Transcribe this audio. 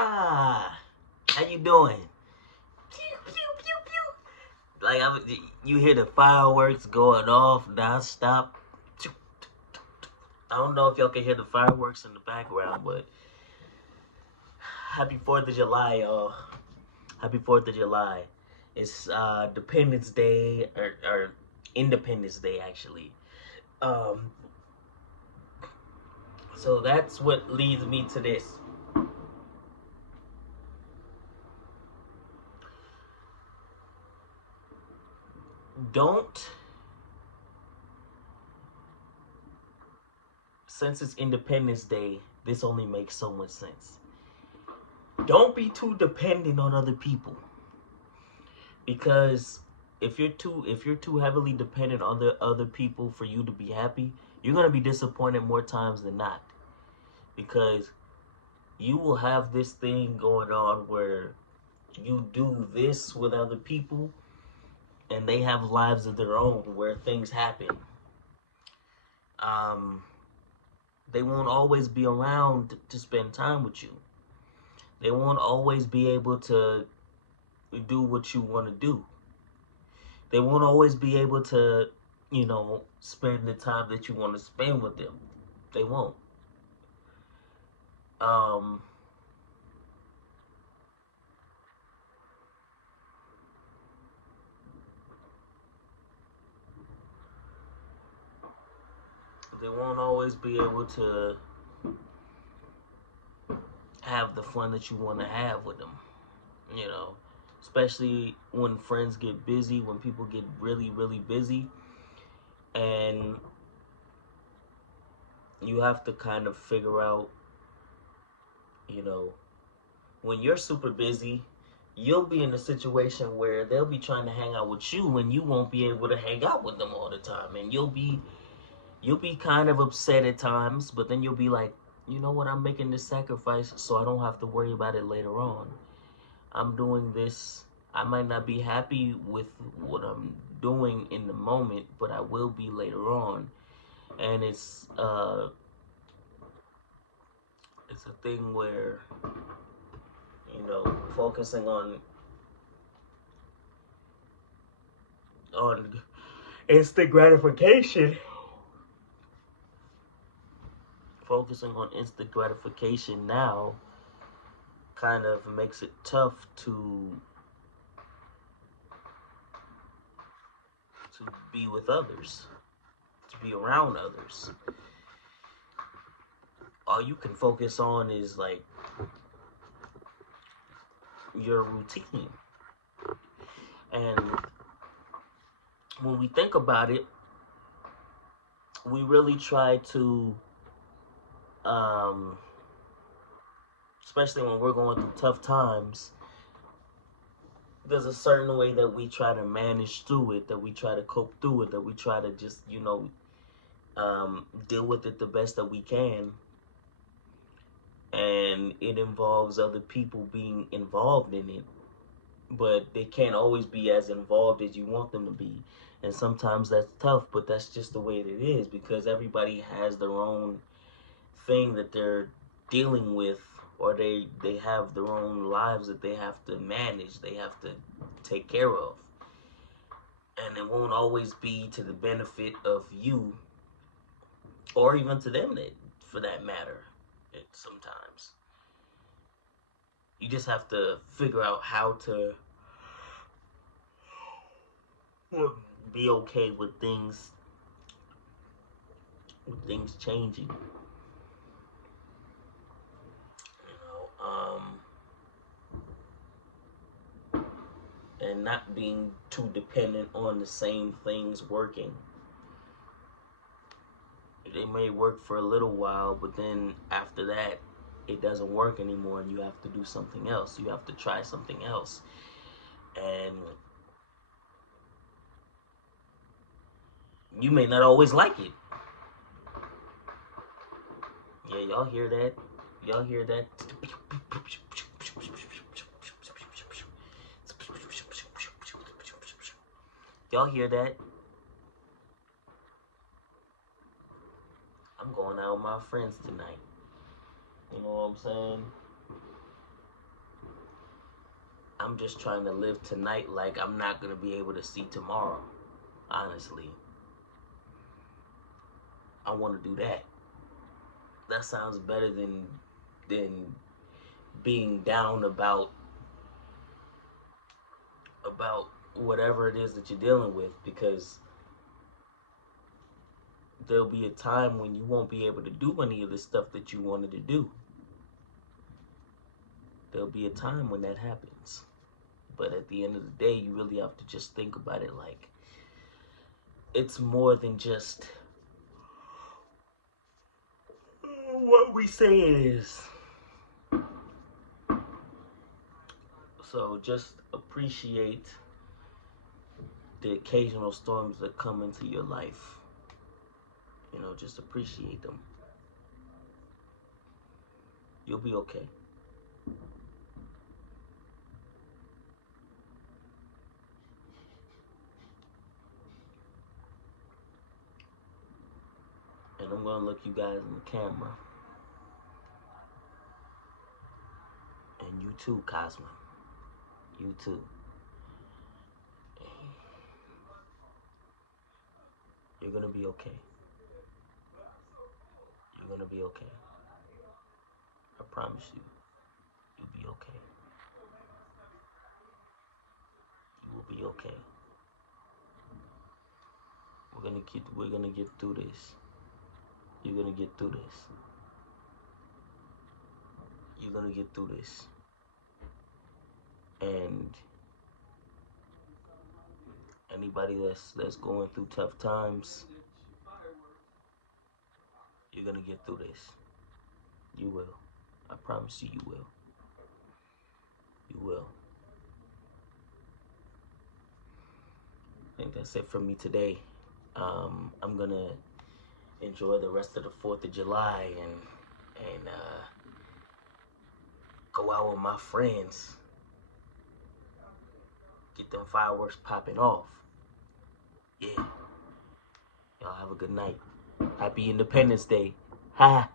Ah, how you doing? Pew, pew, pew, pew. Like you hear the fireworks going off nonstop. I don't know if y'all can hear the fireworks in the background, but happy 4th of July, y'all. Happy 4th of July. It's Independence Day, or Independence Day, actually. Um, so that's what leads me to this. Don't, since it's Independence Day, this only makes so much sense. Don't be too dependent on other people, because if you're too heavily dependent on the other people for you to be happy, you're gonna be disappointed more times than not, because you will have this thing going on where you do this with other people and they have lives of their own where things happen. Um, they won't always be around to spend time with you. They won't always be able to do what you want to do. They won't always be able to, spend the time that you want to spend with them. They won't. Um, they won't always be able to have the fun that you want to have with them. You know, especially when friends get busy, when people get really, really busy, and you have to kind of figure out, you know, when you're super busy, you'll be in a situation where they'll be trying to hang out with you and you won't be able to hang out with them all the time, and you'll be kind of upset at times, but then you'll be like, you know what, I'm making this sacrifice so I don't have to worry about it later on. I'm doing this. I might not be happy with what I'm doing in the moment, but I will be later on. And it's a thing where, focusing on instant gratification, focusing on instant gratification now kind of makes it tough to be with others, to be around others. All you can focus on is like your routine. And when we think about it, we really try to, um, especially when we're going through tough times, there's a certain way that we try to manage through it, that we try to cope through it, that we try to just, deal with it the best that we can. And it involves other people being involved in it, but they can't always be as involved as you want them to be. And sometimes that's tough, but that's just the way it is, because everybody has their own thing that they're dealing with, or they have their own lives that they have to manage, they have to take care of, and it won't always be to the benefit of you, or even to them, that for that matter. Sometimes you just have to figure out how to be okay with things changing, and not being too dependent on the same things working. They may work for a little while, but then after that, it doesn't work anymore, and you have to do something else. You have to try something else, and you may not always like it. Yeah, y'all hear that? Y'all hear that? Y'all hear that? I'm going out with my friends tonight. You know what I'm saying? I'm just trying to live tonight like I'm not going to be able to see tomorrow. Honestly, I want to do that. That sounds better than being down about whatever it is that you're dealing with, because there'll be a time when you won't be able to do any of the stuff that you wanted to do. There'll be a time when that happens. But at the end of the day, you really have to just think about it like it's more than just what we say it is. So just appreciate the occasional storms that come into your life. You know, just appreciate them. You'll be okay. And I'm gonna look you guys in the camera. And you too, Cosmo. You too. You're gonna be okay. You're gonna be okay. I promise you. You'll be okay. You will be okay. We're gonna get through this. You're gonna get through this. You're gonna get through this. And anybody that's going through tough times, you're gonna get through this. You will. I promise you, you will. You will. I think that's it for me today. I'm gonna enjoy the rest of the 4th of July and go out with my friends. Get them fireworks popping off. Yeah. Y'all have a good night. Happy Independence Day. Ha!